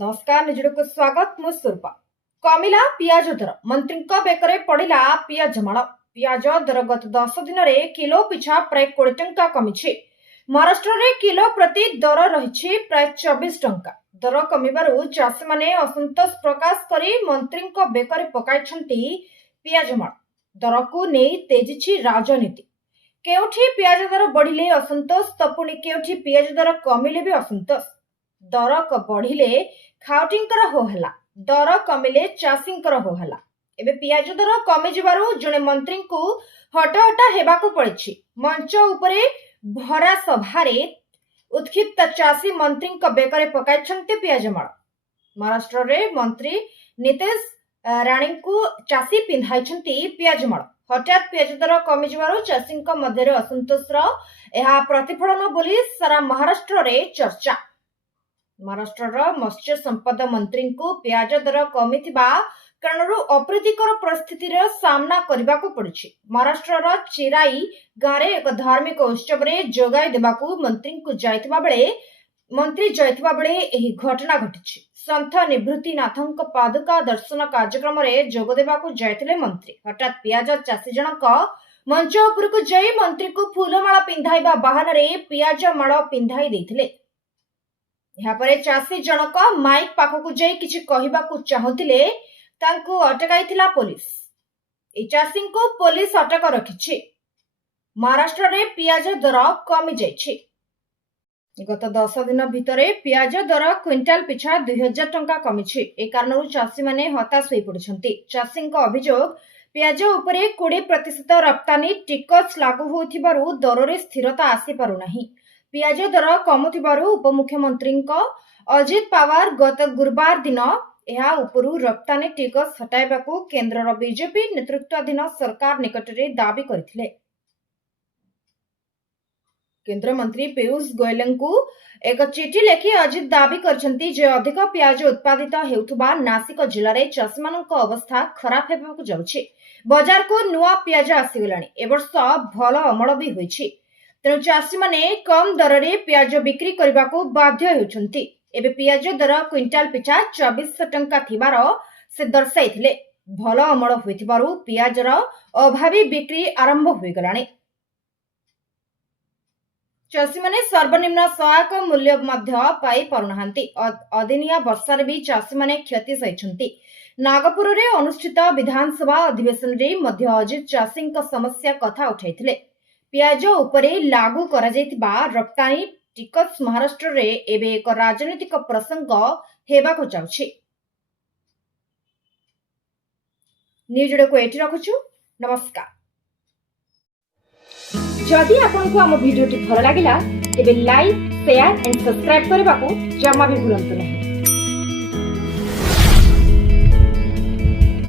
नमस्कार निजुड़ को स्वागत मु स्वरूपा। कमिला पियाज दर मंत्री बेकरे पड़ा पियाज माड़। पियाज दर गत 10 दिन में किलो पिछा प्राय 20 टंका कमी। महाराष्ट्र में किलो प्रति दर रही प्राय 24 टंका। दर कमिबारु चाषी माने असंतोष प्रकाश करी मंत्री बेकरे पकाइछंती पियाज माड़। दर को नहीं तेजिछि राजनीति। केउठी पियाज दर बढ़िले असंतोष तो पुणी केउठी पियाज दर कमिले भी असंतोष। दर बढ़िले खाउटींकर हो हला, दर कमिले चाषींकर हो हला। एबे पियाज दर कमी जिबारु जने मंत्री को हटाहटा हेबाकु पड़िछि। मंच उपरे भरा सभारे उत्क्षिप्त चाषी मंत्री बेकरे पकाइछंती पियाज माड़। महाराष्ट्र रे मंत्री नितेश राणी को चाषी पिंधाइछंती पियाज माड़। हठात पियाज दर कमी जिबारु चाषी मध्य असंतोषर एहा प्रतिफलन बोली सारा महाराष्ट्र रे चर्चा। महाराष्ट्र मत्स्य संपदा मंत्री को पियाज दर कमी कारण अप्रीतिकर परिस्थिति सामना करने को पड़ी। महाराष्ट्र चिराई गाँव एक धार्मिक उत्सव में जोगाई देवाकू मंत्री को जाइथिबा बेले एही घटना घटी। संत निवृत्तिनाथ पादुका दर्शन कार्यक्रम में जोग देवाकू जाइथिले मंत्री। हठात पियाज चाषी जनक मंच उपरकू जाई मंत्री को फूलमाला पिंधाइबा बहाना रे पियाज माड़ पिंधाई देथिले। यापरे चाषी जनक माइक पाखकू जाई किछि कहिबाकू चाहुतिले, तांकू अटकाइथिला पुलिस। ए चाषी को पुलिस अटक रखिछि। महाराष्ट्र रे पियाज दर कमी जाइछि। गत 10 दिन भितरे पियाज दर क्विंटाल पिछा 2000 टंका कमिछि। ए कारणरु चाषी माने हताश होई पड़िछंती। चाषी को अभियोग पियाज उपरे 20% रप्तानी टिकस लागू होथिबारु दर रे स्थिरता आसी पारु नाही। पियाज दर कमुथिबारु उपमुख्यमंत्री अजित पवार गत गुरुवार दिन यह उपरु रप्तानी टिकस हटाइबाकू केंद्रर बीजेपी नेतृत्वाधीन सरकार निकटरे दाबी करथिले। केंद्र मंत्री पीयूष गोयल को एक चिठी लिखि अजित दाबी करछंती जे अधिक पियाज उत्पादित हेउथुबा नासिक जिल्ला रे चाषी मानक अवस्था खराब हेबाकू जाउछि। बाजार को नुआ पियाज आसीगलानी। ए वर्ष भल अमल भी होइछि। तेणु चाषी माने कम दर रे पियाज बिक्री करने को बाध्य होउछंती। एबे पियाज दर क्विंटाल पिछा 2400 टंका थिबार से दर्शाइथिले। भल अमल होइथिबारु पियाजर अभावी बिक्री आरंभ होई गलानी। चाषी माने सर्वनिम्न सहायक मूल्य मध्य पाई पारुनाहांती। अदिनिया वर्षारे भी चाषी माने क्षति सहिछंती। नागपुर रे अनुष्ठित विधानसभा अधिवेशन रे मध्य अजित चाषी समस्या कथा उठाइथिले। पियाज उपरे लागू करा जायतिबा रप्तानी टिकस महाराष्ट्र रे एबे एक राजनीतिक प्रसंग हेबाकू जाउछि। न्यूज को एठी रखुछु। नमस्कार। जदि आपनको हम वीडियो भल लागिला तेबे लाइक शेयर एंड सब्सक्राइब करबाकू जमा भी भूलंतु नहीं।